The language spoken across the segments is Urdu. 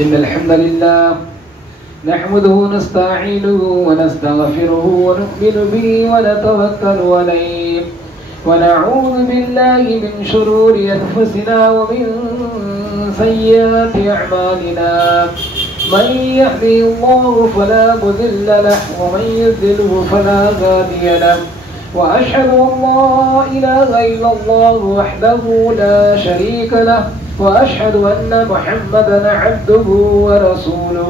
إن الحمد لله نحمده ونستعينه ونستغفره ونؤمن به ونتوكل عليه ونعوذ بالله من شرور أنفسنا ومن سيئات أعمالنا من يهده الله فلا مضل له ومن يضلل فلا هادي له وأشهد أن لا إله إلا الله وحده لا شريك له وأشهد أن محمدا عبده ورسوله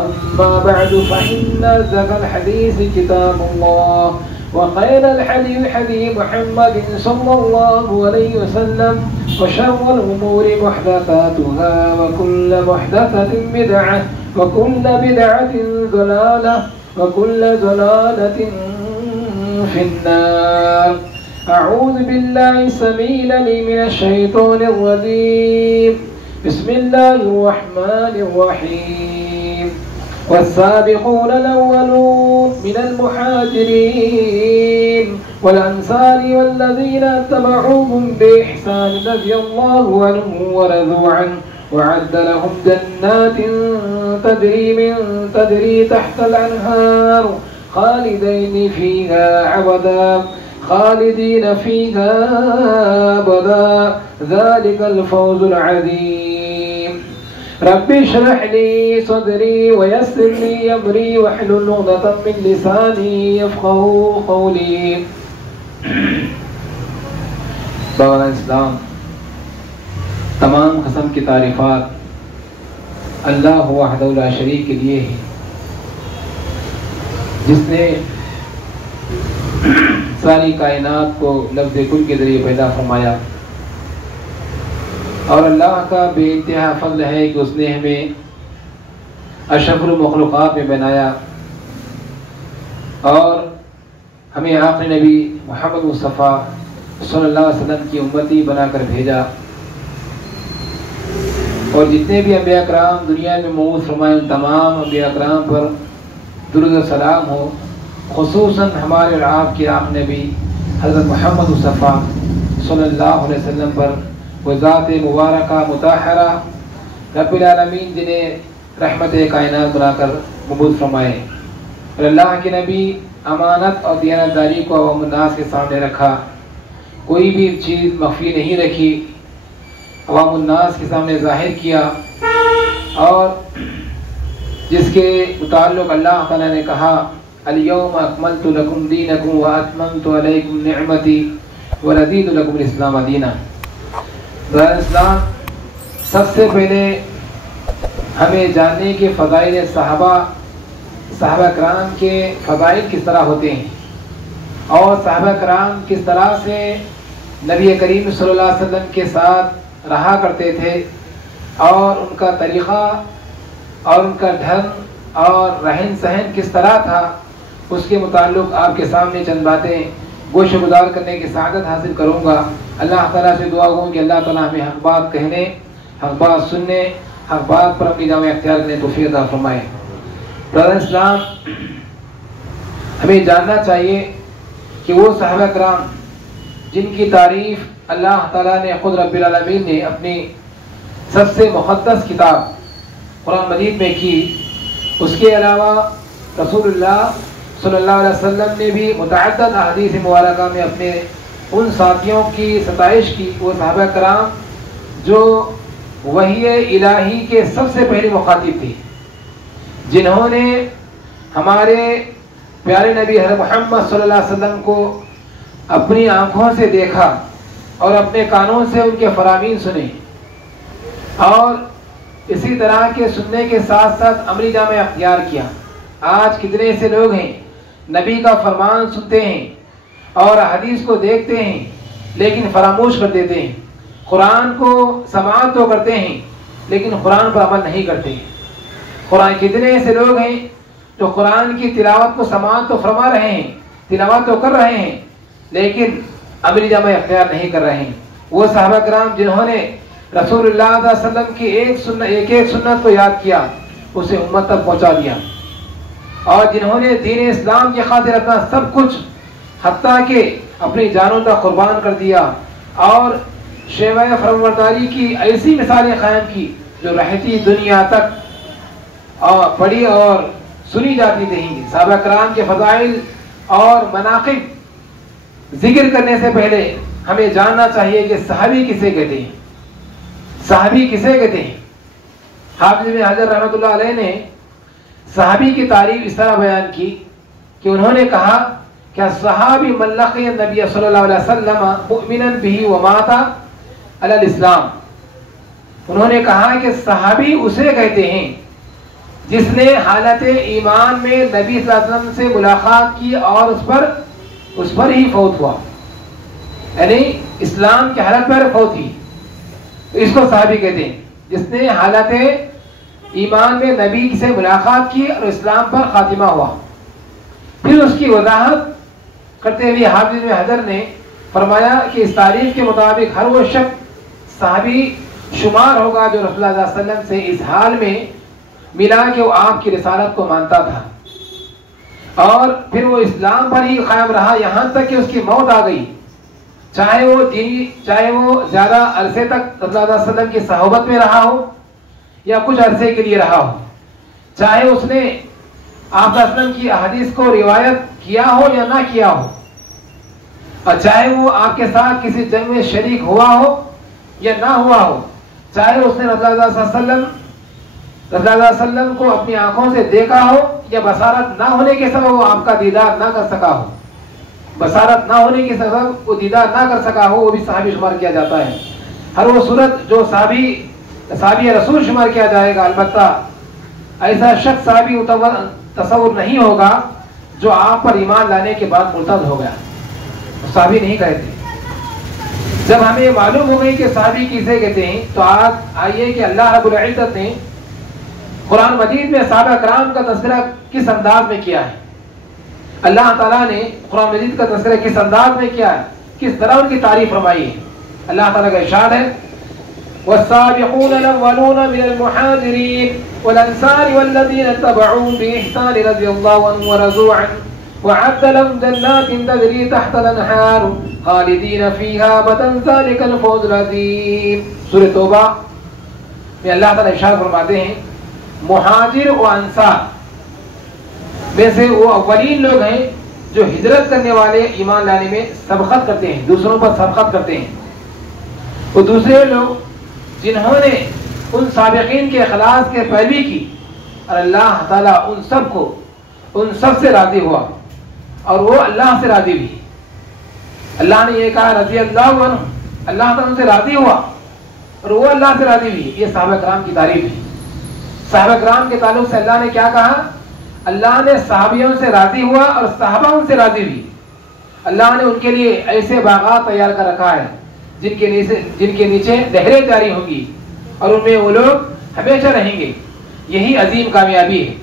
أما بعد فإن أصدق الحديث كتاب الله وخير الحديث حديث محمد صلى الله عليه وسلم وشر الأمور محدثاتها وكل محدثة بدعة وكل بدعة ضلالة وكل ضلالة في النار. أعوذ بالله السميع العليم من الشيطان الرجيم. بسم الله الرحمن الرحيم. والسابقون الأولون من المهاجرين والأنصار والذين اتبعوهم بإحسان رضي الله عنهم ورضوا عنه وأعد لهم جنات تجري تحت الأنهار خالدين فيها أبدا ذلك الفوز العظيم. رب اشرح لي صدري ويسر لي أمري واحلل عقدة من لساني يفقهوا قولي. باولا اسلام، تمام قسم کی تعریفات اللہ وحدہ لا شریک کے لیے ہے، جس نے ساری کائنات کو لفظ کل کے ذریعے پیدا فرمایا، اور اللہ کا بے انتہا فضل ہے کہ اس نے ہمیں اشرف المخلوقات میں بنایا اور ہمیں آخری نبی محمد مصطفیٰ صلی اللہ علیہ وسلم کی امتی بنا کر بھیجا، اور جتنے بھی انبیاء کرام دنیا میں مبعوث فرمائے ان تمام انبیاء کرام پر درود و سلام ہو، خصوصاً ہمارے اور آپ کے آخری نبی حضرت محمد مصطفیٰ صلی اللہ علیہ وسلم پر، وہ ذات مبارکہ مطہرہ رب العالمین جنہیں رحمت کائنات بنا کر مبعوث فرمائے، اور اللہ کے نبی امانت اور دیانت داری کو عوام الناس کے سامنے رکھا، کوئی بھی چیز مخفی نہیں رکھی، عوام الناس کے سامنے ظاہر کیا، اور جس کے متعلق اللہ تعالیٰ نے کہا الیوم اکملت لکم دینکم واتممت علیکم نعمتی ورضیت لکم الاسلام دینا۔ اسلام سب سے پہلے ہمیں جاننے کے فضائل صحابہ کرام کے فضائل کس طرح ہوتے ہیں، اور صحابہ کرام کس طرح سے نبی کریم صلی اللہ علیہ وسلم کے ساتھ رہا کرتے تھے، اور ان کا طریقہ اور ان کا ڈھنگ اور رہن سہن کس طرح تھا، اس کے متعلق آپ کے سامنے چند باتیں گوش گزار کرنے کی سعادت حاصل کروں گا۔ اللہ تعالیٰ سے دعا ہوں کہ اللہ تعالیٰ ہمیں حق بات کہنے، حق بات سننے، حق بات پر اپنی جامع اختیار کرنے توفیق عطا فرمائے۔ برادر اسلام، ہمیں جاننا چاہیے کہ وہ صحابہ کرام جن کی تعریف اللہ تعالیٰ نے خود رب العالمین نے اپنی سب سے مقدس کتاب قرآن مجید میں کی، اس کے علاوہ رسول اللہ صلی اللہ علیہ وسلم نے بھی متعدد احادیث مبارکہ میں اپنے ان ساتھیوں کی ستائش کی، وہ صحابہ کرام جو وحی الہی کے سب سے پہلے مخاطب تھے، جنہوں نے ہمارے پیارے نبی حضرت محمد صلی اللہ علیہ وسلم کو اپنی آنکھوں سے دیکھا اور اپنے کانوں سے ان کے فرامین سنے، اور اسی طرح کے سننے کے ساتھ ساتھ عملی جامع اختیار کیا۔ آج کتنے ایسے لوگ ہیں نبی کا فرمان سنتے ہیں اور حدیث کو دیکھتے ہیں لیکن فراموش کر دیتے ہیں، قرآن کو سماعت تو کرتے ہیں لیکن قرآن پر عمل نہیں کرتے ہیں۔ قرآن کتنے ایسے لوگ ہیں جو قرآن کی تلاوت کو سماعت تو فرما رہے ہیں، تلاوت تو کر رہے ہیں لیکن عملی جامع اختیار نہیں کر رہے ہیں۔ وہ صحابہ کرام جنہوں نے رسول اللہ صلی اللہ علیہ وسلم کی ایک سنت کو یاد کیا، اسے امت تک پہنچا دیا، اور جنہوں نے دین اسلام کی خاطر اپنا سب کچھ حتیٰ کہ اپنی جانوں تک قربان کر دیا، اور شیوہ فرمانبرداری کی ایسی مثالیں قائم کی جو رہتی دنیا تک اور پڑھی اور سنی جاتی رہیں گی۔ صحابہ کرام کے فضائل اور مناقب ذکر کرنے سے پہلے ہمیں جاننا چاہیے کہ صحابی کسے کہتے ہیں، صحابی کسے کہتے ہیں۔ حافظ ابن حجر رحمۃ اللہ علیہ نے صحابی کی تعریف اس طرح بیان کی کہ انہوں نے کہا کہ صحابی من لقی النبی صلی اللہ علیہ وسلم مؤمنا به ومات علی الاسلام۔ انہوں نے کہا کہ صحابی اسے کہتے ہیں جس نے حالت ایمان میں نبی صلی اللہ علیہ وسلم سے ملاقات کی اور اس پر ہی فوت ہوا، یعنی اسلام کی حالت پر فوت ہوئی، تو اس کو صحابی کہتے ہیں جس نے حالت ایمان میں نبی سے ملاقات کی اور اسلام پر خاتمہ ہوا۔ پھر اس کی وضاحت کرتے ہوئے حافظ ابن حجر نے فرمایا کہ اس تعریف کے مطابق ہر وہ شخص صحابی شمار ہوگا جو رسول اللہ صلی اللہ علیہ وسلم سے اس حال میں ملا کہ وہ آپ کی رسالت کو مانتا تھا اور پھر وہ اسلام پر ہی قائم رہا یہاں تک کہ اس کی موت آ گئی، چاہے وہ زیادہ عرصے تک رسول اللہ صلی اللہ علیہ وسلم کی صحبت میں رہا ہو یا کچھ عرصے کے لیے رہا ہو، چاہے اس نے آپ صلی اللہ علیہ وسلم کی احادیث کو روایت کیا ہو یا نہ کیا ہو، اور چاہے وہ آپ کے ساتھ کسی جنگ میں شریک ہوا ہو یا نہ ہوا ہو، چاہے اس نے رسول اللہ صلی اللہ علیہ وسلم کو اپنی آنکھوں سے دیکھا ہو یا بصارت نہ ہونے کے سبب وہ آپ کا دیدار نہ کر سکا ہو، بصارت نہ ہونے کے سبب وہ دیدار نہ کر سکا ہو، وہ بھی صحابی شمار کیا جاتا ہے۔ ہر وہ صورت جو صحابی رسول شمار کیا جائے گا، البتہ ایسا شخص صحابی تصور نہیں ہوگا جو آپ پر ایمان لانے کے بعد مرتد ہو گیا، صحابی نہیں کہتے۔ جب ہمیں معلوم ہو گئی کہ صحابی کسے کہتے ہیں تو آج آئیے کہ اللہ رب العزت نے قرآن مجید میں صحابہ کرام کا تذکرہ کس انداز میں کیا ہے، اللہ تعالیٰ نے قرآن مجید کا تذکرہ کس انداز میں کیا ہے، کس طرح ان کی تعریف فرمائی ہے۔ اللہ تعالیٰ کا ارشاد ہے والسابقون الاولون من المهاجرين والانصار والذين اتبعوهم باحسان رضي الله عنهم ورضوا عنه وعد لهم جنات تجري تحت الانهار خالدين فيها ابدا ذلك الفوز العظيم۔ سورہ توبہ میں اللہ تعالیٰ ارشاد فرماتے ہیں مہاجر و انصار میں سے وہ اولین لوگ ہیں جو ہجرت کرنے والے ایمان لانے میں سبقت کرتے ہیں، دوسروں پر سبقت کرتے ہیں۔ وہ دوسرے لوگ جنہوں نے ان سابقین کے اخلاص کے پیروی کی اور اللہ تعالیٰ ان سب سے راضی ہوا اور وہ اللہ سے راضی بھی۔ اللہ نے یہ کہا رضی اللہ عنہ، اللہ تعالیٰ ان سے راضی ہوا اور وہ اللہ سے راضی بھی، یہ صحابہ کرام کی تعریف ہے۔ صحابہ کرام کے تعلق سے اللہ نے کیا کہا؟ اللہ نے صحابیوں سے راضی ہوا اور صحابہ ان سے راضی بھی۔ اللہ نے ان کے لیے ایسے باغات تیار کر رکھا ہے جن کے نیچے نہریں جاری ہوں گی اور ان میں وہ لوگ ہمیشہ رہیں گے، یہی عظیم کامیابی ہے۔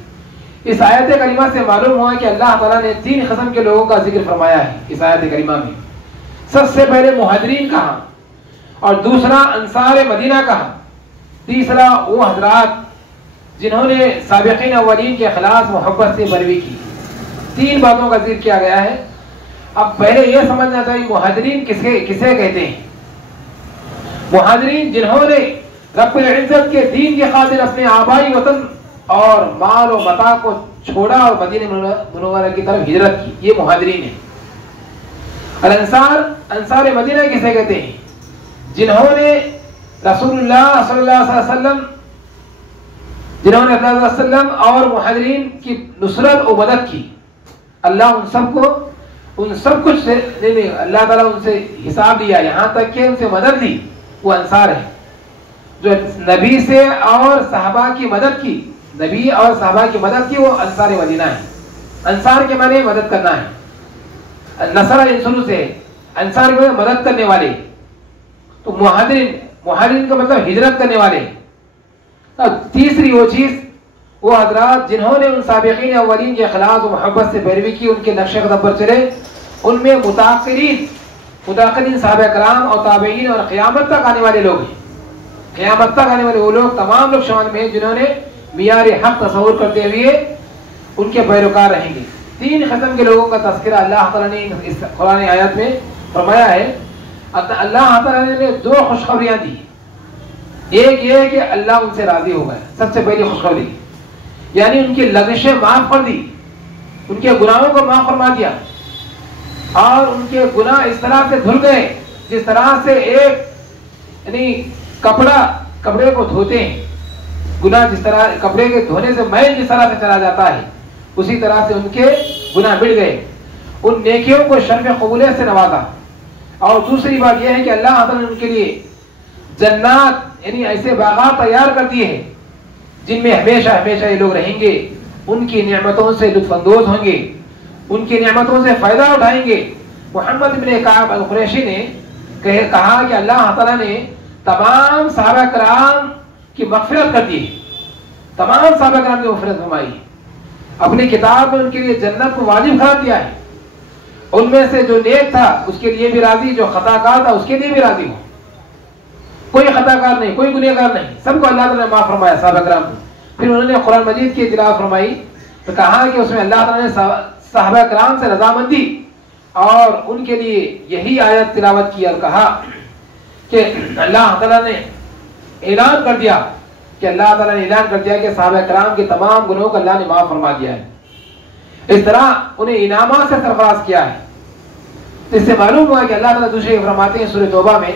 اس آیت کریمہ سے معلوم ہوا کہ اللہ تعالیٰ نے 3 قسم کے لوگوں کا ذکر فرمایا ہے اس آیت کریمہ میں۔ سب سے پہلے مہاجرین کہا اور دوسرا انصار مدینہ کہا، تیسرا وہ حضرات جنہوں نے سابقین اولین کے خلاص محبت سے پیروی کی۔ 3 باتوں کا ذکر کیا گیا ہے۔ اب پہلے یہ سمجھنا چاہیے مہاجرین کسے کہتے ہیں۔ مہاجرین جنہوں نے رب العزت کے دین کی خاطر اپنے آبائی وطن اور مال و متاع کو چھوڑا اور مدینہ منورہ کی طرف ہجرت کی، یہ مہاجرین ہیں۔ اور انصار مدینہ کسے کہتے ہیں؟ جنہوں نے رسول اللہ صلی اللہ علیہ وسلم اور مہاجرین کی نصرت و مدد کی۔ اللہ ان سب کچھ سے اللہ تعالیٰ ان سے حساب لیا، یہاں تک کہ ان سے مدد لی، وہ انصار ہے جو نبی سے اور صحابہ کی مدد کی، نبی اور صحابہ کی مدد کی، وہ انصار مدینہ ہے۔ انصار کے معنی مدد کرنا ہے، نصر ینصر سے انصار کے مدد کرنے والے، تو مہاجرین کا مطلب ہجرت کرنے والے۔ تیسری وہ چیز وہ حضرات جنہوں نے ان سابقین اولین کے اخلاص و محبت سے پیروی کی، ان کے نقش قدم پر چلے، ان میں متاخرین صحابہ کرام اور تابعین اور قیامت تک آنے والے لوگ ہیں۔ قیامت تک آنے والے وہ لوگ تمام لوگ شامل میں ہیں جنہوں نے معیار حق تصور کرتے ہوئے ان کے پیروکار رہیں گے۔ 3 قسم کے لوگوں کا تذکرہ اللہ تعالیٰ نے اس قرآن آیات میں فرمایا ہے۔ اللہ تعالیٰ نے 2 خوشخبریاں دی، ایک یہ ہے کہ اللہ ان سے راضی ہو گئے، سب سے پہلی خوشخبری۔ یعنی ان کی لغزشیں معاف کر دی، ان کے گناہوں کو معاف فرما دیا، اور ان کے گناہ اس طرح سے دھل گئے جس طرح سے ایک یعنی کپڑے کو دھوتے ہیں، گناہ جس طرح کپڑے کے دھونے سے میل جس طرح سے چلا جاتا ہے، اسی طرح سے ان کے گناہ مٹ گئے۔ ان نیکیوں کو شرف قبولیت سے نوازا۔ اور دوسری بات یہ ہے کہ اللہ تعالیٰ نے ان کے لیے جنات یعنی ایسے باغات تیار کر دیے ہیں جن میں ہمیشہ ہمیشہ یہ لوگ رہیں گے، ان کی نعمتوں سے لطف اندوز ہوں گے، ان کی نعمتوں سے فائدہ اٹھائیں گے۔ محمد بن کعب القریشی نے کہا کہ اللہ تعالیٰ نے تمام صحابہ کرام کی مغفرت کر دی، تمام صحابہ کرام کی مغفرت فرمائی، اپنی کتاب میں ان کے لیے جنت کو واجب قرار دیا ہے۔ ان میں سے جو نیک تھا اس کے لیے بھی راضی، جو خطا کار تھا اس کے لیے بھی راضی ہو، کوئی خطا کار نہیں، کوئی گنہگار نہیں، سب کو اللہ تعالیٰ نے معاف فرمایا صحابہ کرام کو۔ پھر انہوں نے قرآن مجید کی تلاوت فرمائی تو کہا کہ اس میں اللہ تعالیٰ نے صحابہ کرام سے رضامندی اور ان کے لیے یہی آیت تلاوت کی اور کہا کہ اللہ تعالیٰ نے اعلان کر دیا کہ اللہ تعالیٰ نے اعلان کر دیا کہ صحابہ کرام کے تمام گناہوں کو اللہ نے معاف فرما دیا ہے۔ اس طرح انہیں انعامات سے سرفراز کیا ہے۔ اس سے معلوم ہوا کہ اللہ تعالیٰ دوسرے فرماتے ہیں سورہ توبہ میں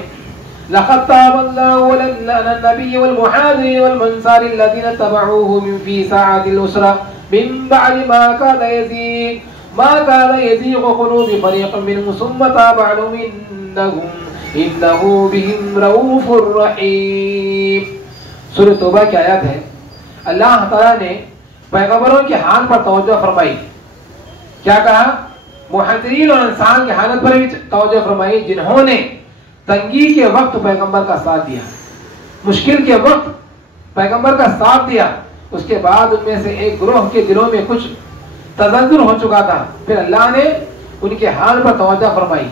لَقَدْ تَابَ اللَّهُ عَلَى النَّبِيِّ وَالْمُهَاجِرِينَ وَالْأَنصَارِ الَّذِينَ اتَّبَعُوهُ مِنْ فِي سَاعَةِ الْعُسْرَةِ مِنْ بَعْدِ مَا كَادَ يَزِيغُ قُلُوبُ فَرِيقٍ مِّنْهُمْ ثُمَّ تَابَ عَلَيْهِمْ إِنَّهُ بِهِمْ رَءُوفٌ رَحِيمٌ۔ سورہ توبہ کی آیت ہے۔ اللہ تعالیٰ نے پیغمبروں کی حال پر توجہ فرمائی، کیا کہا؟ مہاجرین اور انصار کی حالت پر بھی توجہ فرمائی جنہوں نے تنگی کے وقت پیغمبر کا ساتھ دیا، مشکل کے وقت پیغمبر کا ساتھ دیا۔ اس کے بعد ان میں سے ایک گروہ کے دلوں میں کچھ تزلزل ہو چکا تھا، پھر اللہ نے ان کے حال پر توجہ فرمائی،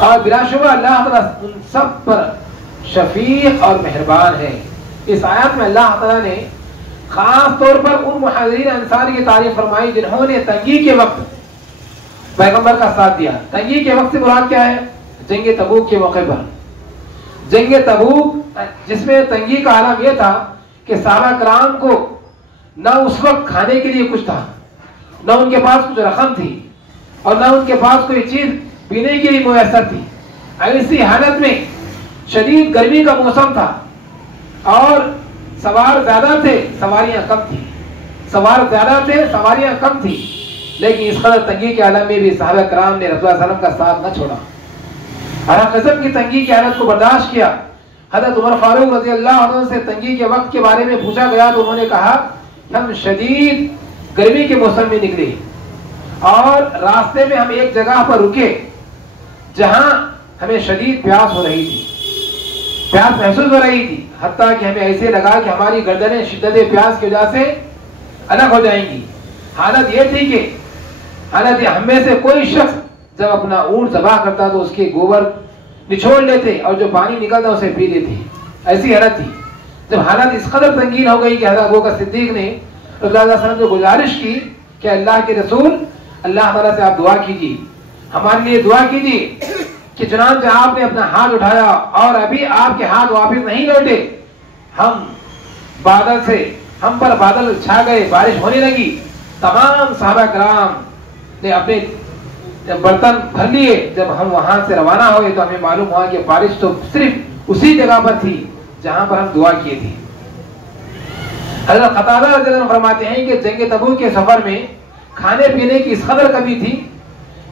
اور بلا شبہ اللہ تعالیٰ ان سب پر شفیق اور مہربان ہے۔ اس آیت میں اللہ تعالیٰ نے خاص طور پر ان مہاجرین انصار کی تعریف فرمائی جنہوں نے تنگی کے وقت پیغمبر کا ساتھ دیا۔ تنگی کے وقت سے مراد کیا ہے؟ جنگ تبوک کے موقع پر، جنگ تبوک جس میں تنگی کا عالم یہ تھا کہ صحابہ کرام کو نہ اس وقت کھانے کے لیے کچھ تھا، نہ ان کے پاس کچھ رقم تھی، اور نہ ان کے پاس کوئی چیز پینے کے لیے میسر تھی۔ ایسی حالت میں شدید گرمی کا موسم تھا اور سوار زیادہ تھے، سواریاں کم تھی، سوار زیادہ تھے، سواریاں کم تھی، لیکن اس قدر تنگی کے عالم میں بھی صحابہ کرام نے رسول اللہ صلی اللہ علیہ وسلم کا ساتھ نہ چھوڑا، ہر قسم کی تنگی کی حالت کو برداشت کیا۔ حضرت عمر فاروق رضی اللہ عنہ سے تنگی کے وقت کے بارے میں پوچھا گیا تو انہوں نے کہا ہم شدید گرمی کے موسم میں نکلے اور راستے میں ہم ایک جگہ پر رکے جہاں ہمیں شدید پیاس ہو رہی تھی، پیاس محسوس ہو رہی تھی، حتیٰ کہ ہمیں ایسے لگا کہ ہماری گردنیں شدت پیاس کی وجہ سے الگ ہو جائیں گی۔ حالت یہ تھی کہ ہم میں سے کوئی شخص جب اپنا اونٹ ذبح کرتا تو اس کے گوبر نچوڑ لیتے اور جو پانی نکلتا اسے پی لیتے، ایسی حالت تھی۔ جب حالت اس قدر سنگین ہو گئی کہ حضرت ابوبکر صدیق نے رسول اللہ صلی اللہ علیہ وسلم کو گزارش کی کہ اللہ کے رسول اللہ تعالیٰ سے آپ دعا کیجیے، ہمارے لیے دعا کیجیے کہ چنانچہ آپ نے اپنا ہاتھ اٹھایا اور ابھی آپ کے ہاتھ واپس نہیں لوٹے، ہم پر بادل چھا گئے، بارش ہونے لگی، تمام صحابہ کرام نے اپنے برتن بھر لیے۔ جب ہم وہاں سے روانہ ہوئے تو ہمیں معلوم ہوا کہ بارش تو صرف اسی جگہ پر تھی جہاں پر ہم دعا کیے تھے۔ حضرت قتادہ رضی اللہ عنہ فرماتے ہیں کہ جنگ تبوک کے سفر میں کھانے پینے کی اس قدر کمی تھی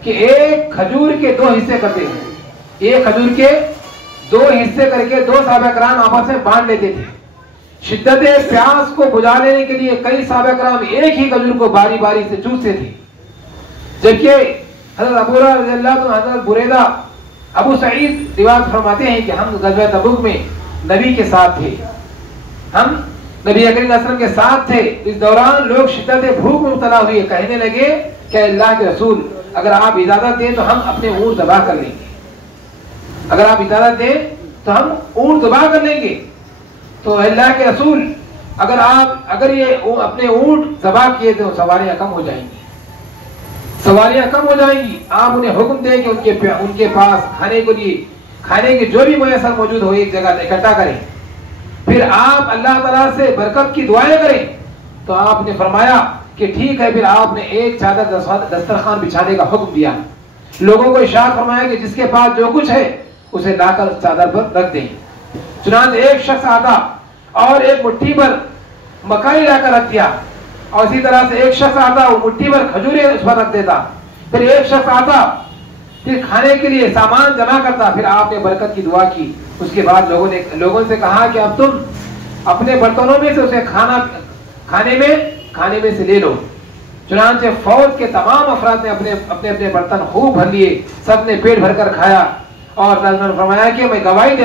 کہ ایک کھجور کے 2 حصے کرتے تھے، ایک کھجور کے 2 حصے کر کے 2 صحابہ کرام آپس میں بانٹ لیتے تھے۔ شدت پیاس کو بجھا لینے کے لیے کئی صحابہ کرام ایک ہی کھجور کو باری باری سے چوستے تھے، جبکہ حضرت ابو ہریرہ رضی اللہ عنہ، حضرت بریدہ، ابو سعید روایت فرماتے ہیں کہ ہم غزوہ تبوک میں نبی کے ساتھ تھے، ہم نبی اکرم صلی اللہ علیہ وسلم کے ساتھ تھے۔ اس دوران لوگ شدت بھوک میں مبتلا ہوئے، کہنے لگے کہ اللہ کے رسول اگر آپ اجازت دیں تو ہم اپنے اونٹ ذبح کر لیں گے، اگر آپ اجازت دیں تو ہم اونٹ ذبح کر لیں گے۔ تو اللہ کے رسول اگر یہ اپنے اونٹ ذبح کیے تو سواریاں کم ہو جائیں گی، سواریاں کم ہو جائیں گی، آپ انہیں حکم دیں کہ ان کے پاس کھانے کے جو بھی میسر موجود ہو ایک جگہ اکٹھا کریں، پھر آپ اللہ تعالیٰ سے برکت کی دعائیں کریں تو آپ نے فرمایا کہ ٹھیک ہے. پھر آپ نے ایک چادر دسترخوان بچھانے کا حکم دیا. لوگوں کو ارشاد فرمایا کہ جس کے پاس جو کچھ ہے اسے لا کر چادر پر رکھ دیں. چنانچہ ایک شخص آتا اور ایک مٹھی پر مکائی لا کر رکھ دیا, اور اسی طرح سے ایک شخص آتا وہ مٹھی پر کھجوریں اس پر رکھ دیتا. پھر ایک شخص آتا پھر کھانے کے لیے سامان جمع کرتا. پھر آپ نے برکت کی دعا کی. اس کے بعد لوگوں سے کہا کہ اب تم اپنے برتنوں میں سے اسے کھانے میں سے لے لو. چنانچہ فوج کے تمام افراد نے اپنے اپنے برتن خوب بھر لیے. سب نے پیٹ بھر کر کھایا. اور نے فرمایا کہ میں گواہی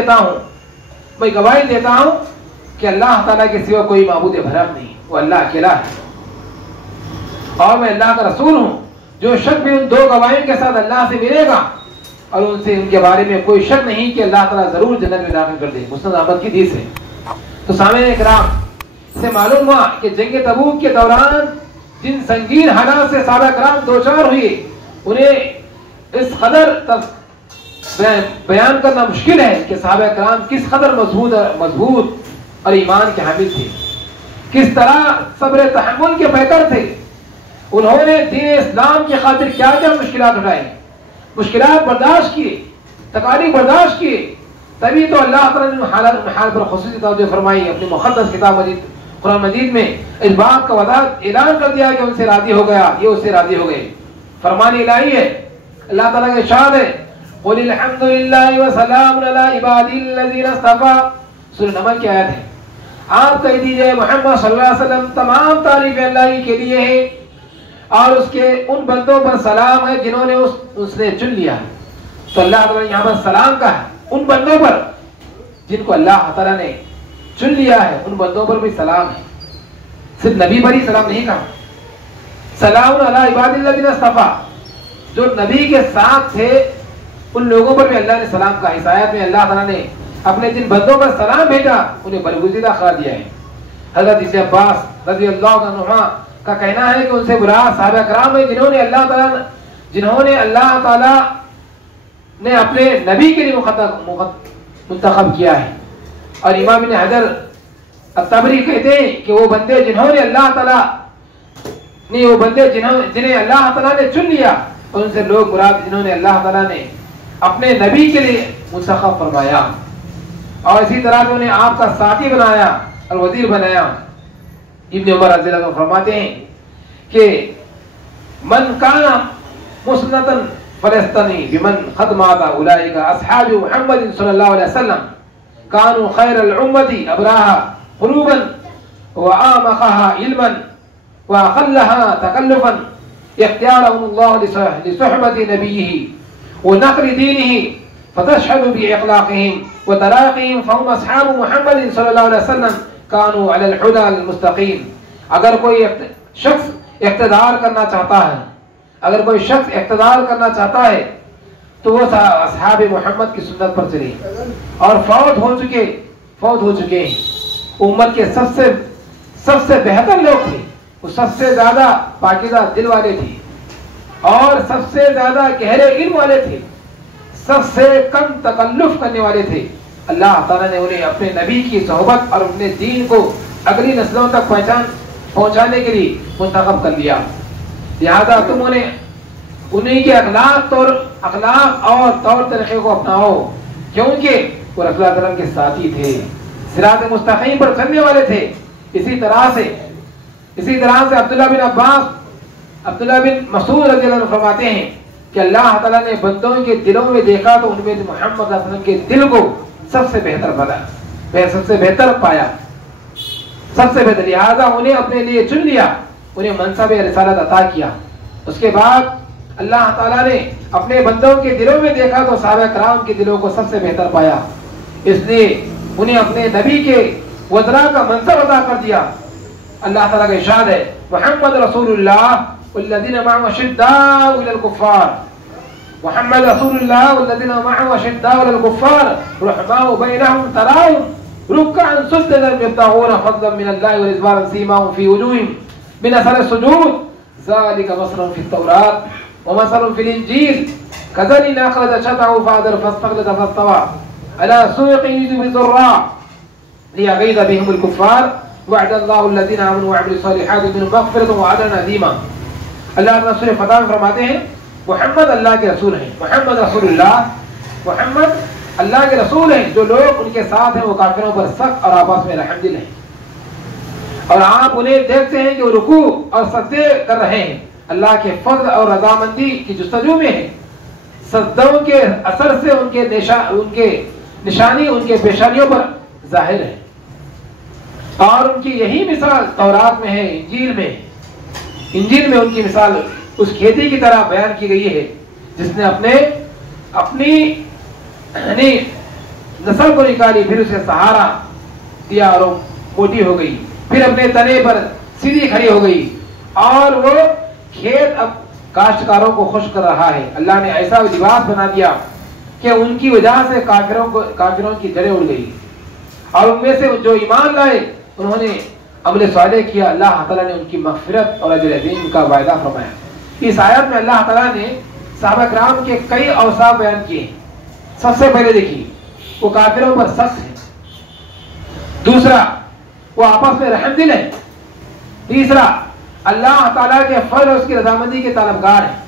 دیتا ہوں کہ اللہ تعالیٰ کے سوا کوئی معبود برحق نہیں, وہ اللہ اکیلا ہے, اور میں اللہ کا رسول ہوں. جو شخص بھی ان 2 گواہیوں کے ساتھ اللہ سے ملے گا اور ان کے بارے میں کوئی شک نہیں کہ اللہ تعالیٰ ضرور جنت میں داخل کر دے. مسند احمد کی حدیث ہے. تو سامعین اکرام, سے معلوم ہوا کہ جنگ تبوک کے دوران جن سنگین حالات سے صحابہ کرام دوچار ہوئے انہیں اس قدر بیان کرنا مشکل ہے کہ صحابہ کرام کس قدر مضبوط اور ایمان کے حامل تھے, کس طرح صبر تحمل کے پیکر تھے. انہوں نے دین اسلام کی خاطر کیا کیا مشکلات اٹھائے, مشکلات برداشت کیے, تکالیف برداشت کیے. تبھی تو اللہ تعالیٰ نے حال پر خصوصی توجہ فرمائی. اپنی مقدس کتاب قرآن مجید میں اس بات کا وضاحت اعلان کر دیا کہ ان سے راضی ہو گیا, یہ اس سے راضی ہو گئے. فرمان الہی ہے. اللہ تعالیٰ کے ارشاد ہے قل الحمد للہ وسلام علی عبادی الذین اصطفیٰ. سورہ نمل کی آیت ہے. آپ کہہ دیجئے محمد صلی اللہ علیہ وسلم تمام تعریفیں اللہ ہی کے لیے ہیں اور اس کے ان بندوں پر سلام ہے جنہوں نے اس نے چن لیا. تو اللہ تعالیٰ نے یہاں پر سلام کا ہے ان بندوں پر جن کو اللہ تعالیٰ نے چن لیا ہے, ان بندوں پر بھی سلام ہے. صرف نبی پر ہی سلام نہیں کہا. سلام علی عباد الذین اصطفیٰ, جو نبی کے ساتھ تھے ان لوگوں پر بھی اللہ نے سلام کہا. اس آیت میں اللہ تعالیٰ نے اپنے جن بندوں پر سلام بھیجا انہیں برگزیدہ قرار دیا ہے. حضرت ابن عباس رضی اللہ عنہما کا کہنا ہے کہ ان سے مراد صحابہ کرام ہیں جنہوں نے اللہ تعالیٰ نے اپنے نبی کے لیے منتخب کیا ہے. اور امام ابن حجر الطبری کہتے ہیں کہ وہ بندے جنہیں اللہ تعالیٰ نے چن لیا, اور ان سے لوگ مراد جنہوں نے اللہ تعالیٰ نے اپنے نبی کے لیے منتخب فرمایا اور اسی طرح سے انہیں آپ کا ساتھی بنایا اور وزیر بنایا. ابن عمر رضی اللہ عنہ فرماتے ہیں کہ من کان مسنتن فلسطنی بمن خدمات اولئک اصحاب محمد صلی اللہ علیہ وسلم كانوا خير الأمة أبراها قلوبا وأعمقها علما وأقلها تكلفا اختيارهم الله لصحبة نبيه ونقل دينه فتشهد بإخلاقهم وتراقهم فهم أصحاب محمد صلى الله عليه وسلم كانوا على الهدى المستقيم. اگر کوئی شخص اقتدار کرنا چاہتا ہے تو وہ اصحاب محمد کی سنت پر چلے اور فوت ہو چکے ہیں. امت کے سب سے بہتر لوگ تھے. وہ سب سے زیادہ پاکیزہ دل والے تھے اور سب سے زیادہ گہرے علم والے تھے, سب سے کم تکلف کرنے والے تھے. اللہ تعالیٰ نے انہیں اپنے نبی کی صحبت اور اپنے دین کو اگلی نسلوں تک پہنچانے کے لیے منتخب کر لیا. لہذا تم انہیں کے اخلاق اور طور طریقے کو اپناؤ, کیونکہ وہ رسول اللہ علیہ وسلم کے ساتھی تھے, صراط مستقیم پر چلنے والے تھے. اسی طرح سے عبداللہ بن مسعود رضی اللہ عنہ فرماتے ہیں کہ اللہ تعالیٰ نے بندوں کے دلوں میں دیکھا تو ان میں محمد صلی اللہ علیہ وسلم کے دل کو سب سے بہتر پایا, سب سے بہتر. لہٰذا انہیں اپنے لیے چن لیا, انہیں منصب رسالت عطا کیا. اس کے بعد اللہ تعالیٰ نے اپنے بندوں کے دلوں میں دیکھا تو صحابہ کرام کے دلوں کو سب سے بہتر پایا, اس لیے انہیں اپنے نبی کے وزراء کا منصب عطا کر دیا. اللہ تعالیٰ کا ارشاد ہے محمد رسول اللہ والذین معه اشداء علی الکفار, محمد رسول اللہ والذین معه اشداء علی الکفار رحماء بینہم تراہم رکعا سجدا یبتغون فضلا من اللہ ورضوانا سیماہم فی وجوہہم من اثر السجود ذلک مثل فی التوراۃ ومثل فی الانجیل كذلك أخرج شطعه فأدر فاستغلظ فاستوى على سوقه يجيب الزراع ليغيظ بهم الكفار وعد اللہ الذین آمنوا وعملوا الصالحات منهم مغفرۃ واجرا عظیما۔ اللہ تعالیٰ سورہ فتح میں فرماتے ہیں محمد اللہ کے رسول ہیں، محمد رسول اللہ، محمد اللہ کے رسول ہیں، جو لوگ ان کے ساتھ ہیں وہ کافروں پر سخت اور آپس میں رحم دل ہیں، اور آپ انہیں دیکھتے ہیں کہ وہ رکوع اور سجدے کر رہے ہیں، اللہ کے فضل اور رضامندی کی جستجو میں ہیں، سجدوں کے اثر سے ان کے نشانی ان کے پیشانیوں پر ظاہر ہے، اور ان کی یہی مثال تورات میں ہے، انجیل میں ان کی مثال اس کھیتی کی طرح بیان کی گئی ہے جس نے اپنی نسل کو نکالی، پھر اسے سہارا دیا اور وہ موٹی ہو گئی، پھر اپنے تنے پر سیدھی کھڑی ہو گئی، اور وہ کھیت اب کاشتکاروں کو خوش کر رہا ہے۔ اللہ نے ایسا لباس بنا دیا کہ ان کی وجہ سے کافروں کی جڑیں اڑ گئی، اور ان میں سے جو ایمان لائے انہوں نے عمل صالح کیا، اللہ تعالیٰ نے ان کی مغفرت اور اجر عظیم کا وعدہ فرمایا۔ اس آیت میں اللہ تعالیٰ نے صحابہ کرام کے کئی اوصاف بیان کیے ہیں۔ سب سے پہلے دیکھیے وہ کافروں پر سخت ہے، دوسرا وہ آپس میں رحم دل ہے، تیسرا اللہ تعالیٰ کے فضل اور اس کی رضامندی کے طلبگار ہیں،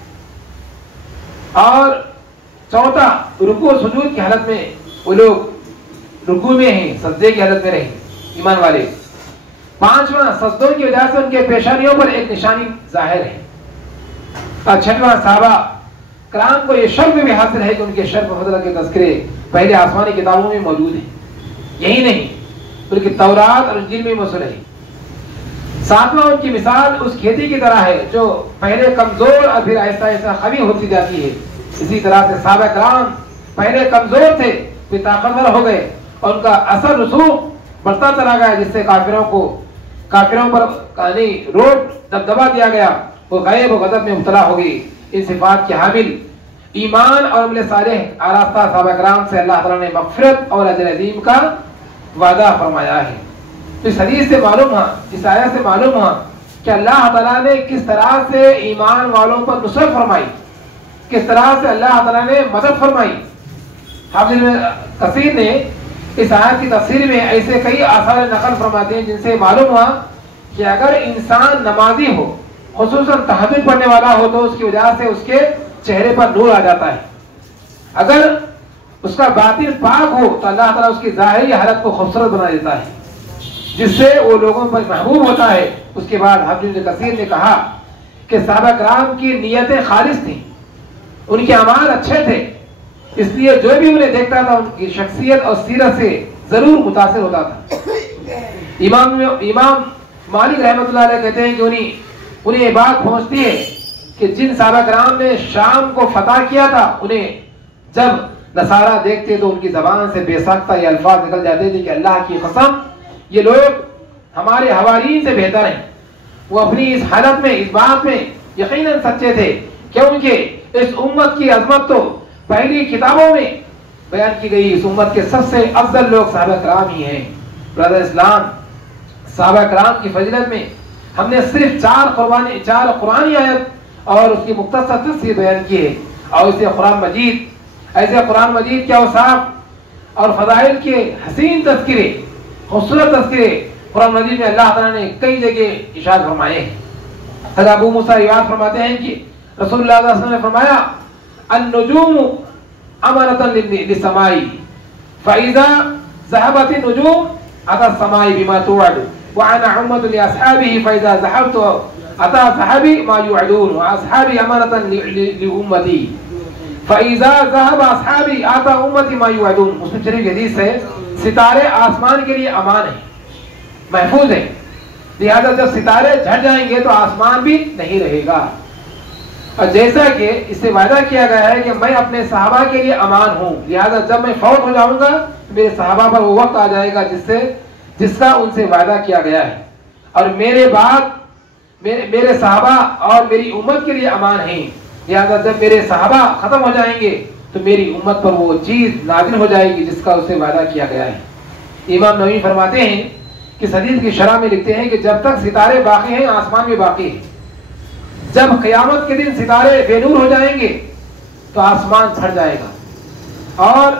اور چوتھا رکوع و سجود کی حالت میں وہ لوگ رکوع میں ہیں، سجدے کی حالت میں رہیں ایمان والے، پانچواں سجدوں کی وجہ سے ان کے پیشانیوں پر ایک نشانی ظاہر ہے، اور چھٹواں صحابہ کرام کو یہ شرف بھی حاصل ہے کہ ان کے شرف و فضل کے تذکرے پہلے آسمانی کتابوں میں موجود ہیں، یہی نہیں بلکہ تورات اور انجیل میں موصول ہے۔ ساتواں ان کی مثال اس کھیتی کی طرح ہے جو پہلے کمزور اور پھر آہستہ آہستہ قوی ہوتی جاتی ہے، اسی طرح سے صحابہ کرام پہلے کمزور تھے پھر طاقتور ہو گئے، اور ان کا اثر رسوخ بڑھتا چلا گیا، جس سے کافروں پر روب دبدبا دیا گیا، وہ غیب و غضب میں مبتلا ہو گئی۔ ان صفات کے حامل ایمان اور عمل صالح آراستہ صحابہ کرام سے اللہ تعالیٰ نے مغفرت اور اجر عظیم کا وعدہ فرمایا ہے۔ اس حدیث سے معلوم ہوا، اس آیت سے معلوم ہوا کہ اللہ تعالیٰ نے کس طرح سے ایمان والوں پر نصرت فرمائی، کس طرح سے اللہ تعالیٰ نے مدد فرمائی۔ حافظ کثیر نے اس آیت کی تفسیر میں ایسے کئی آثار نقل فرماتے ہیں جن سے معلوم ہوا کہ اگر انسان نمازی ہو، خصوصاً تہجد پڑھنے والا ہو، تو اس کی وجہ سے اس کے چہرے پر نور آ جاتا ہے، اگر اس کا باطن پاک ہو تو اللہ تعالیٰ اس کی ظاہری حالت کو خوبصورت بنا دیتا ہے، جس سے وہ لوگوں پر محبوب ہوتا ہے۔ اس کے بعد حافظ کثیر نے کہا کہ صحابہ کرام کی نیتیں خالص تھیں، ان کے اعمال اچھے تھے، اس لیے جو بھی انہیں دیکھتا تھا ان کی شخصیت اور سیرت سے ضرور متاثر ہوتا تھا۔ امام مالک رحمۃ اللہ علیہ کہتے ہیں کہ انہیں یہ بات پہنچتی ہے کہ جن صحابہ کرام نے شام کو فتح کیا تھا، انہیں جب نصارہ دیکھتے تو ان کی زبان سے بے ساختہ یہ الفاظ نکل جاتے تھے کہ اللہ کی قسم یہ لوگ ہمارے حوارین سے بہتر ہیں۔ وہ اپنی اس حالت میں، اس بات میں یقیناً سچے تھے کہ ان کے اس امت کی عظمت تو پہلی کتابوں میں بیان کی گئی، اس امت کے سب سے افضل لوگ صحابہ کرام ہی ہیں۔ برادر اسلام، صحابہ کرام کی فضیلت میں ہم نے صرف چار قرآنی آیت اور اس کی مختصر تفسیر بیان کی ہے، اور اسے قرآن مجید کے اوصاف اور فضائل کے حسین تذکرے، خوبصورت تذکرے قرآن مجید میں اللہ تعالیٰ نے کئی جگہ ارشاد فرمائے ہیں۔ حضرت ابو موسیٰ روایت فرماتے ہیں کہ رسول اللہ صلی اللہ علیہ وسلم نے فرمایا النجوم امانۃ للسماء فاذا ذهبت النجوم اتى السماء بما توعد وانا عمة لاصحابه فاذا ذهبت اتى صحابي ما يوعدون واصحابي امانة لامتي فاذا ذهب اصحابي اتى امتي ما يوعدون۔ مسلم شریف حدیث ہے، ستارے آسمان کے لیے امان ہیں، محفوظ ہیں، لہذا جب ستارے جھٹ جائیں گے تو آسمان بھی نہیں رہے گا، اور جیسا کہ اس سے وعدہ کیا گیا ہے کہ میں اپنے صحابہ کے لیے امان ہوں، لہذا جب میں فوت ہو جاؤں گا تو میرے صحابہ پر وہ وقت آ جائے گا جس کا ان سے وعدہ کیا گیا ہے، اور میرے بعد میرے صحابہ اور میری امت کے لیے امان ہیں، لہذا جب میرے صحابہ ختم ہو جائیں گے تو میری امت پر وہ چیز نازل ہو جائے گی جس کا اس سے وعدہ کیا گیا ہے۔ امام نووی فرماتے ہیں کہ حدیث کی شرح میں لکھتے ہیں کہ جب تک ستارے باقی ہیں آسمان بھی باقی ہے، جب قیامت کے دن ستارے بے نور ہو جائیں گے تو آسمان پھٹ جائے گا، اور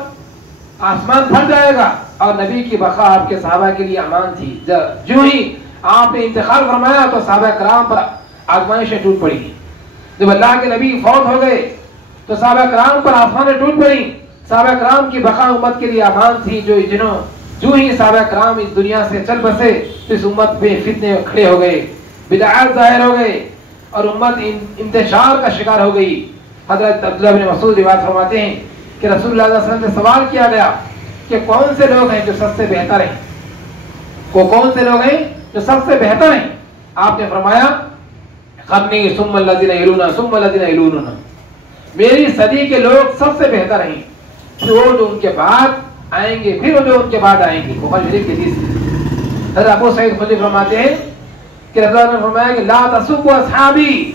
آسمان پھٹ جائے گا اور نبی کی بقا آپ کے صحابہ کے لیے امان تھی. جو ہی آپ نے انتقال فرمایا تو صحابہ کرام پر آزمائشیں ٹوٹ پڑی. جب اللہ کے نبی فوت ہو گئے تو صحابہ کرام پر آسمانیں ٹوٹ پڑی. صحابہ کرام کی بقا امت کے لیے امان تھی. جو ہی صحابہ کرام اس دنیا سے چل بسے تو اس امت پہ فتنے کھڑے ہو گئے, بدعات ظاہر ہو گئے اور امت انتشار کا شکار ہو گئی. حضرت عبداللہ بن مسعود روایت فرماتے ہیں کہ رسول اللہ صلی اللہ علیہ وسلم سے سوال کیا گیا کہ کون سے لوگ ہیں جو سب سے بہتر ہیں, کون سے لوگ ہیں جو سب سے بہتر ہیں. آپ نے فرمایا قرنی ثم الذین یلونہ ثم الذین یلونہ, میری صدی کے لوگ سب سے بہتر ہیں, پھر وہ جو ان کے بعد آئیں گے, پھر وہ جو ان کے بعد آئیں گے. بخاری شریف کی حدیث ہے. حضرت ابو سعید خدری فرماتے ہیں کہ رسول اللہ نے فرمایا کہ لا تسبوا اصحابی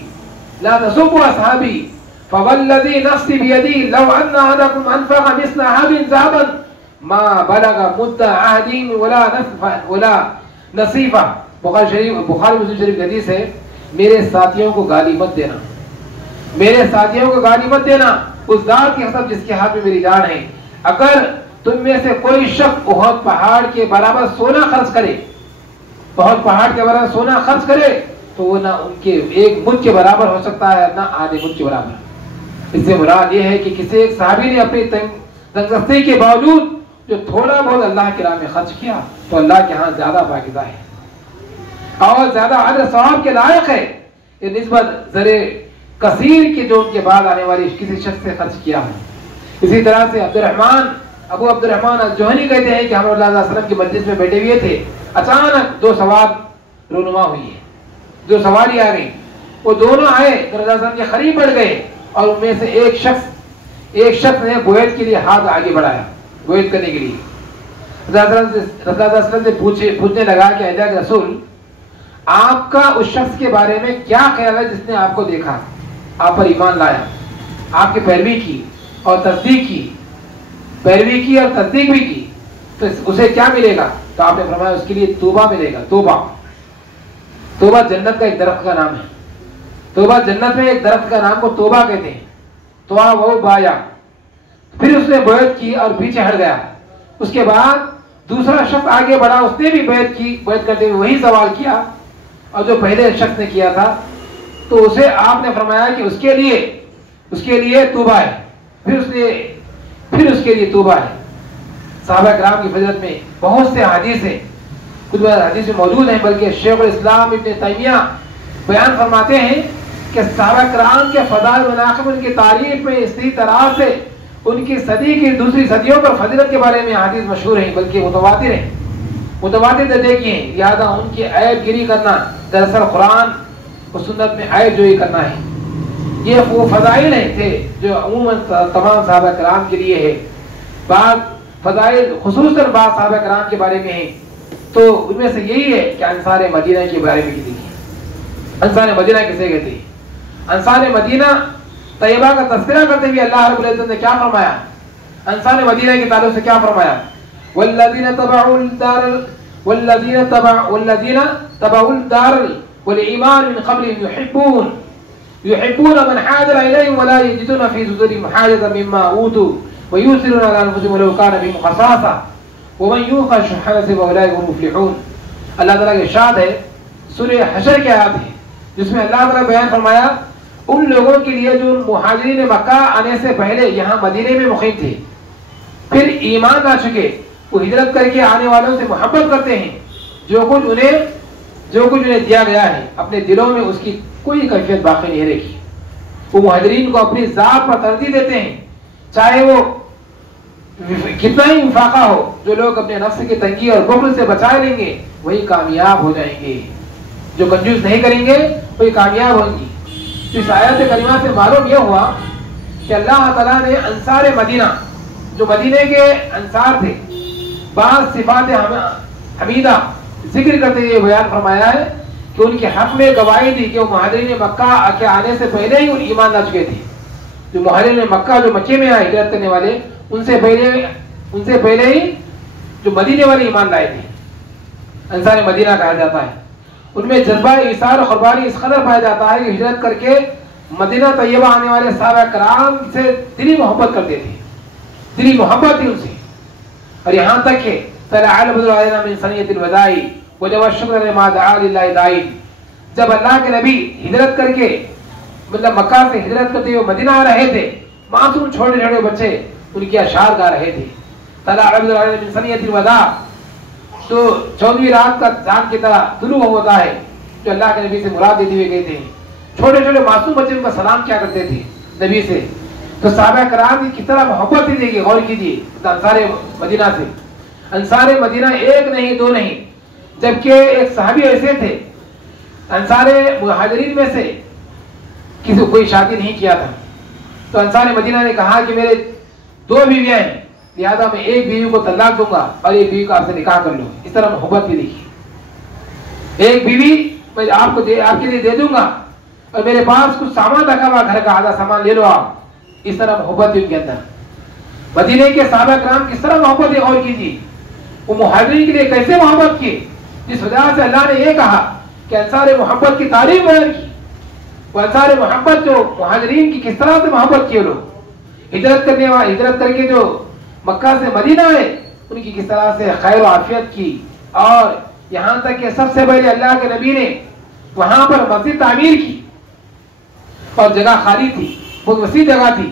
لا تسبوا اصحابی فوالذی نفسی بیدی لو ان احدکم انفق مثل احد ذهبا ما بلغ مد احدهم ولا نصیفہ. بخاری مسلم شریف کی حدیث ہے, میرے ساتھیوں کو گالی مت دینا, میرے ساتھیوں کو گالی مت دینا اس ذات کی قسم جس کے ہاتھ میں میری جان ہے. اگر تم میں سے کوئی شخص احد پہاڑ کے برابر سونا خرچ کرے, احد پہاڑ کے برابر سونا خرچ کرے تو وہ نہ ان کے ایک مد کے برابر ہو سکتا ہے نہ آدھے مد کے برابر. اس سے مراد یہ ہے کہ کسی ایک صحابی نے اپنی تنگدستی کے باوجود جو تھوڑا بہت اللہ کی راہ میں خرچ کیا تو اللہ کے ہاں زیادہ پاکیزہ ہے اور زیادہ اجر ثواب کے لائق ہے یہ نسبت زرے کثیر کی جو ان کے بعد آنے والی کسی شخص سے خرچ کیا ہو. اسی طرح سے ابو عبد الرحمن الجوہنی کہتے ہیں کہ ہم اللہ علیہ وسلم کی مجلس میں بیٹھے ہوئے تھے, اچانک دو سوار رونما ہوئی ہے, دو سواری آ گئی. وہ دونوں آئے تو رضا وسلم کے قریب بڑھ گئے اور ان میں سے ایک شخص نے بیعت کے لیے ہاتھ آگے بڑھایا, بیعت کرنے کے لیے. رضا وسلم سے پوچھنے لگا کہ اللہ کے رسول آپ کا اس شخص کے بارے میں کیا خیال ہے جس نے آپ کو دیکھا, آپ پر ایمان لایا, آپ کی پیروی کی اور تصدیق کی, پیروی کی اور تصدیق بھی کی, تو اسے کیا ملے گا؟ تو آپ نے فرمایا اس کے لیے توبہ ملے گا. توبہ جنت کا ایک درخت کا نام ہے. توبہ جنت میں ایک درخت کا نام کو توبہ کہتے ہیں. توبہ وہ بایا, پھر اس نے بیعت کی اور پیچھے ہٹ گیا. اس کے بعد دوسرا شخص آگے بڑھا, اس نے بھی بیعت کی, بیعت کرتے ہوئے وہی سوال کیا اور جو پہلے شخص نے کیا تھا, تو اسے آپ نے فرمایا کہ اس کے لیے توبہ ہے, پھر اس کے لیے توبہ ہے. صحابہ کرام کی فضیلت میں بہت سے حدیث ہیں, کچھ حدیث میں موجود ہیں, بلکہ شیخ الاسلام ابن تیمیہ بیان فرماتے ہیں کہ صحابہ کرام کے فضائل و مناقب ان کی تعریف میں اسی طرح سے ان کی صدی کی دوسری صدیوں پر فضیلت کے بارے میں حدیث مشہور ہیں, بلکہ متواتر ہیں, متواتر درجے کی ہیں. لہٰذا ان کی عیب گیری کرنا دراصل قرآن اور سنت میں عیب جوئی کرنا ہے. یہ وہ فضائل ہیں تھے جو عموماً تمام صحابہ کرام کے لیے ہے. بعض فضائل خصوصاً بعض صحابہ کرام کے بارے میں ہیں, تو ان میں سے یہی ہے کہ انصار مدینہ کے بارے میں کسی کی. انصار مدینہ کسے کہتے ہیں؟ انصار مدینہ طیبہ کا تذکرہ کرتے ہوئے اللہ رب العزت نے کیا فرمایا؟ انصار مدینہ کے تعلق سے کیا فرمایا؟ والذین تبعوا الدار والایمان من قبلهم يحبون من حاضر إليهم ولا يجدون في صدورهم حاجة مما أوتوا ويؤثرون على أنفسهم ولو كان بهم خصاصة ومن يوق شح نفسه فأولئك هم المفلحون. اللہ تعالیٰ کے ارشاد ہے, سورہ حشر کے آیات ہے, جس میں اللہ تعالیٰ بیان فرمایا ان لوگوں کے لیے جو مہاجرین مکہ آنے سے پہلے یہاں مدینے میں مقیم تھے, پھر ایمان لا چکے, وہ ہجرت کر کے آنے والوں سے محبت کرتے ہیں, جو کچھ انہیں دیا گیا ہے اپنے دلوں میں اس کی کوئی کیفیت باقی نہیں رہی. وہ مہاجرین کو اپنی ذات پر ترجیح دیتے ہیں, چاہے وہ کتنا ہی انفاقہ ہو. جو لوگ اپنے نفس کی تنگی اور بخل سے بچا لیں گے وہی کامیاب ہو جائیں گے, جو کنجوس نہیں کریں گے وہی کامیاب ہوں گی. اس آیت کریمہ سے معلوم یہ ہوا کہ اللہ تعالیٰ نے انصار مدینہ, جو مدینے کے انصار تھے, بعض صفات حمیدہ ذکر کرتے ہوئے بیان فرمایا ہے کہ ان کے حق میں گواہی دی کہ وہ مہاجرین مکہ کے آنے سے پہلے ہی ان ایمان لا چکے تھے. جو مہاجرین مکہ جو مکے میں آئے ہجرت کرنے والے, ان سے پہلے ہی جو مدینے والے ایمان لائے تھے, انصار مدینہ کہا جاتا ہے. ان میں جذبہ ایثار اور قربانی اس قدر پایا جاتا ہے کہ ہجرت کر کے مدینہ طیبہ آنے والے صحابہ کرام سے دلی محبت کرتے تھے, دلی محبت تھی ان سے. اور یہاں تک کہ طلع البدر علینا من ثنیۃ الوداع وجب الشکر لما دعا للہ داعی. جب اللہ کے نبی ہجرت کر کے مطلب مکہ سے ہجرت کرتے ہوئے مدینہ آ رہے تھے، معصوم چھوٹے چھوٹے بچے ان کے اشعار گا رہے تھے. طلع البدر علینا من ثنیۃ الوداع، تو 14ویں رات کا چاند کی طرح طلوع ہوتا ہے جو اللہ کے نبی سے مراد دیتے ہوئے کہتے ہیں. چھوٹے چھوٹے معصوم بچے ان کا سلام کیا کرتے تھے نبی سے. تو صحابہ کرام کی کس طرح محبت تھی، دیکھیے غور کیجیے انصار مدینہ سے. انصار مدینہ ایک نہیں دو نہیں، جبکہ ایک صحابی ایسے تھے انصار مہاجرین میں سے کسی کو کوئی شادی نہیں کیا تھا، تو انصار مدینہ نے کہا کہ میرے 2 بیویاں ہیں، لہذا میں ایک بیوی کو طلاق دوں گا اور ایک بیوی کو آپ سے نکاح کر لوں. اس طرح محبت بھی دیکھیے، ایک بیوی میں آپ کے لیے دے دوں گا اور میرے پاس کچھ سامان رکھا ہوا گھر کا، آدھا سامان لے لو آپ. اس طرح محبت بھی ان کے اندر. مدینے کے صحابہ کرام کس طرح محبت ہے، غور کیجیے. وہ مہاجرین کے لیے کیسے محبت کی، جس وجہ سے اللہ نے یہ کہا کہ انصار محبت کی تعریف بیان کی. وہ انصار محبت جو مہاجرین کی کس طرح سے محبت کی، لوگ ہجرت کر کے جو مکہ سے مدینہ آئے ان کی کس طرح سے خیر و عافیت کی. اور یہاں تک کہ سب سے پہلے اللہ کے نبی نے وہاں پر مسجد تعمیر کی اور جگہ خالی تھی، بہت وسیع جگہ تھی.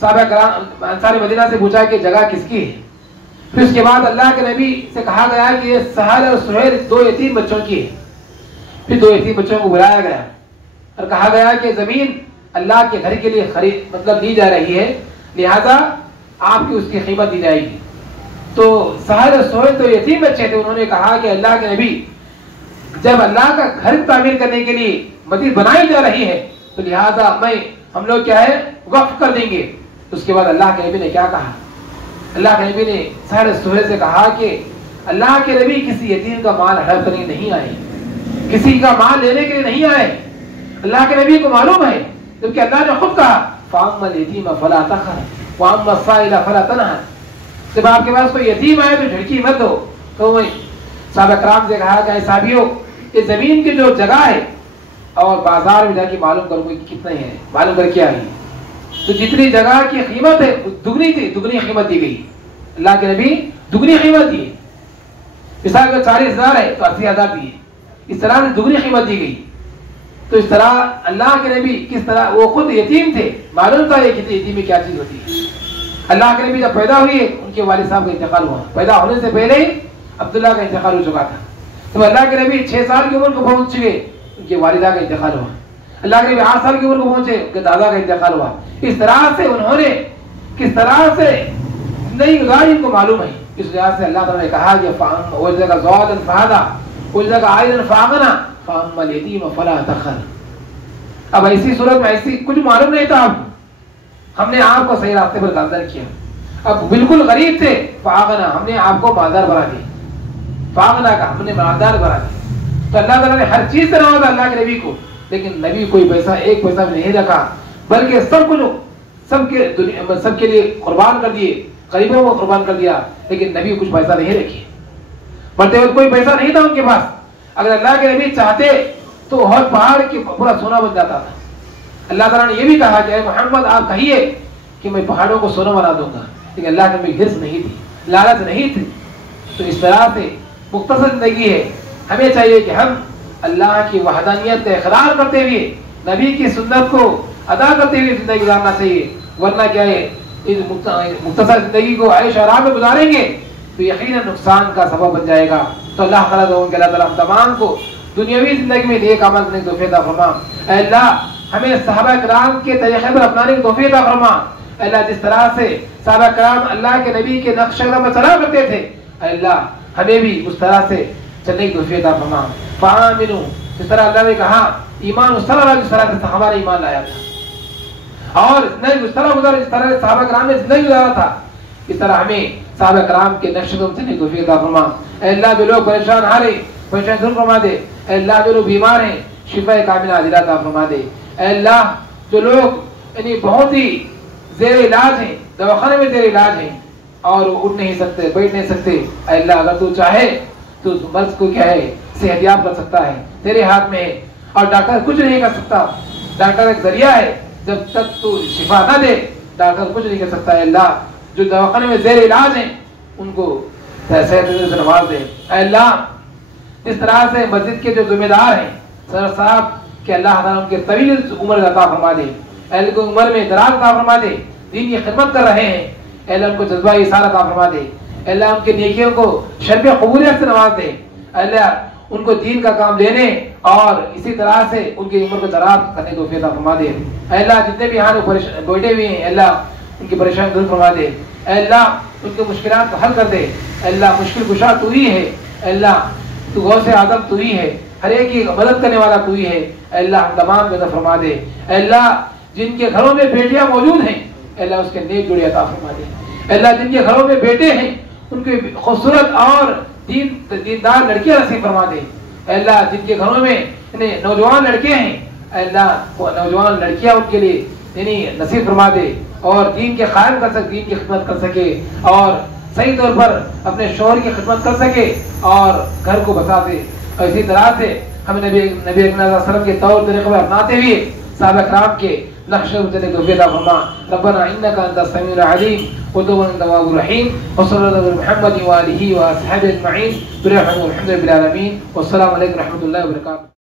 صحابہ کرام انصار مدینہ سے پوچھا کہ جگہ کس کی ہے. پھر اس کے بعد اللہ کے نبی سے کہا گیا کہ یہ سہل اور سہیل 2 یتیم بچوں کی ہے. پھر 2 یتیم بچوں کو بلایا گیا اور کہا گیا کہ زمین اللہ کے گھر کے لیے مطلب لی جا رہی ہے، لہذا آپ کی اس کی قیمت دی جائے گی. تو سہل اور سہیل 2 یتیم بچے تھے. انہوں نے کہا کہ اللہ کے نبی جب اللہ کا گھر تعمیر کرنے کے لیے مسجد بنائی جا رہی ہے تو لہذا ہم لوگ کیا ہے وقف کر دیں گے. اس کے بعد اللہ کے نبی نے کیا کہا، اللہ کے نبی نے سہل سہیل سے کہا کہ اللہ کے نبی کسی یتیم کا مال ہڑپ کرنے نہیں آئے، کسی کا مال لینے کے لیے نہیں آئے. اللہ کے نبی کو معلوم ہے، جبکہ اللہ نے خود کہا فَأَمَّا الْيَتِيمَ فَلَا تَقْهَرْ وَأَمَّا السَّائِلَ فَلَا تَنْهَرْ. جب آپ کے پاس کوئی یتیم آئے تو جھڑکی مت دو. تو میں صحابہ کرام سے کہا کہ صحابیوں یہ زمین کی جو جگہ ہے اور بازار میں جا کے معلوم کرو کتنے ہیں، معلوم کر کے آئی. تو جتنی جگہ کی قیمت ہے دگنی تھی، دگنی قیمت دی گئی. اللہ کے نبی دگنی قیمت دی. مثال اگر 40,000 ہے تو 80,000 دیے. اس طرح سے دگنی قیمت دی گئی. تو اس طرح اللہ کے نبی کس طرح، وہ خود یتیم تھے، معلوم تھا یہ یتیمی کیا چیز ہوتی ہے. اللہ کے نبی جب پیدا ہوئے ان کے والد صاحب کا انتقال ہوا. پیدا ہونے سے پہلے ہی عبداللہ کا انتقال ہو چکا تھا. تو اللہ کے نبی 6 سال کی عمر کو پہنچ چکے، ان کی والدہ کا انتقال ہوا. اللہ کے نبی 8 سال کی عمر کو پہنچے، ان کے دادا کا انتقال ہوا. اس طرح سے انہوں نے کس طرح سے زندگی گزاری ان کو معلوم ہے. اس وجہ سے اللہ تعالیٰ نے کہا کہ وَجَدَكَ زَوَاجًا فَهَدَىٰ وَجَدَكَ عَائِلًا فَأَغْنَىٰ فَأَمَّا الْيَتِيمَ فَلَا تَقْهَرْ. اب ایسی صورت میں ایسی کچھ معلوم نہیں تھا، ہم نے آپ کو صحیح راستے پر گامزن کیا. اب بالکل غریب تھے، فَأَغْنَىٰ ہم نے آپ کو مالدار بنا دیا. فَأَغْنَىٰ کا ہم نے مالدار بنا دیا. تو اللہ تعالیٰ نے ہر چیز سے نوازا اللہ کے نبی کو، لیکن نبی کوئی پیسہ ایک پیسہ بھی نہیں رکھا، بلکہ سب کچھ سب کے لیے قربان کر دیے. غریبوں کو قربان کر دیا، لیکن نبی کچھ پیسہ نہیں رکھے. بڑھتے وقت کوئی پیسہ نہیں تھا ان کے پاس. اگر اللہ کے نبی چاہتے تو بہت پہاڑ کی پورا سونا بن جاتا تھا. اللہ تعالیٰ نے یہ بھی کہا کہ اے محمد آپ کہیے کہ میں پہاڑوں کو سونا بنا دوں گا، لیکن اللہ کے نبی ہرس نہیں تھی، لالچ نہیں تھی. تو اس طرح سے مختصر زندگی ہے. ہمیں چاہیے کہ ہم اللہ کی وحدانیت کا اقرار کرتے ہوئے نبی کی سنت کو ادا کرتے ہوئے زندگی گزارنا چاہیے. ورنہ کیا ہے، اس مختصر زندگی کو عیش آرام میں گزاریں گے تو یقیناً نقصان کا سبب بن جائے گا. تو اللہ تعالیٰ دعاؤں کہ اللہ تعالیٰ ہم تمام کو دنیاوی زندگی میں نیک عمل کرنے کی توفیق عطا فرما. اے اللہ ہمیں صحابہ کرام کے طریقے پر اپنانے کی توفیق عطا فرما. اے اللہ جس طرح سے صحابہ کرام اللہ کے نبی کے نقش قدم پر چلا کرتے تھے، اے اللہ ہمیں بھی اس طرح سے چلنے کی توفیق عطا فرما. فآمنوا جس طرح اللہ نے کہا ایمان اس طرح جس طرح سے ہمارا ایمان لایا تھا، اور زندگی اس طرح گزارا جس طرح صحابہ کرام نے زندگی گزارا تھا، اس طرح ہمیں صحابہ کرام کے نقش قدم چلنے کی توفیق عطا فرما. اے اللہ جو لوگ پریشان آ رہے پریشان دور فرما دے. اے اللہ جو لوگ بیمار ہیں شفا کاملہ عاجلہ عطا فرما دے. اے اللہ جو لوگ یعنی بہت ہی زیر علاج ہیں، دواخانے میں زیر علاج ہیں اور اٹھ نہیں سکتے بیٹھ نہیں سکتے، اے اللہ اگر تو چاہے تو مرض کو کیا ہے صحت یاب کر سکتا ہے، تیرے ہاتھ میں ہے. اور ڈاکٹر کچھ نہیں کر سکتا، ڈاکٹر ایک ذریعہ ہے، جب تک تو شفا نہ دے ڈاکٹر کچھ نہیں کر سکتا. ہے اللہ جو دواخانے میں زیر علاج ہیں ان کو سے نواز دے۔ اے اللہ اس طرح سے مسجد کے جو ذمہ دار ہیں صدر صاحب کہ اللہ تعالیٰ ان کے طویل عمر عطا فرما دے، اے اللہ کو عمر میں دراز عطا فرما دے، دین کی خدمت کر رہے ہیں، اے اللہ ان کو جذبہ ایثار عطا فرما دے، اے اللہ ان کے نیکیوں کو شرف قبولیت سے نواز دے، اے اللہ ان کو دین کا کام لینے اور اسی طرح سے ان کی عمر کو دراز کرنے کو توفیق عطا فرما دے۔ اے اللہ جتنے بھی یہاں بیٹھے ہوئے ہیں، اے اللہ ان کی پریشانی دور فرما دے، اے اللہ ان کے مشکلات کو حل کر دے، اے اللہ مشکل کشا تو ہی ہے، اے اللہ تو غوث اعظم تو ہی ہے، ہر ایک کی مدد کرنے والا تو ہی ہے، اے اللہ ہم تمام کو عطا فرما دے۔ اے اللہ جن کے گھروں میں بیٹیاں موجود ہیں، اے اللہ اس کے نیک جوڑے عطا فرما دے۔ اے اللہ جن کے گھروں میں بیٹے ہیں ان کے خوبصورت اور دیندار لڑکیاں نصیب فرما دے۔ اے اللہ جن کے گھروں میں نوجوان لڑکے ہیں، اے اللہ وہ نوجوان لڑکیاں ان کے لیے نصیب فرما دے اور دین کے قائم کر سکے، دین کی خدمت کر سکے اور صحیح طور پر اپنے شوہر کی خدمت کر سکے اور گھر کو بسا دے۔ اور اسی طرح سے ہم نبی اکرم صلی اللہ علیہ وسلم کے طور طریقے پر اپناتے ہوئے صحابہ کرام کے نقش چلنے کو عطا فرما۔ ربنا انک انت السمیع العلیم وتب علینا التواب الرحیم وصلی اللہ علی محمد وآلہ وصحبہ اجمعین برحمتک الحمد للہ رب العالمین والسلام علیکم ورحمۃ اللہ وبرکاتہ۔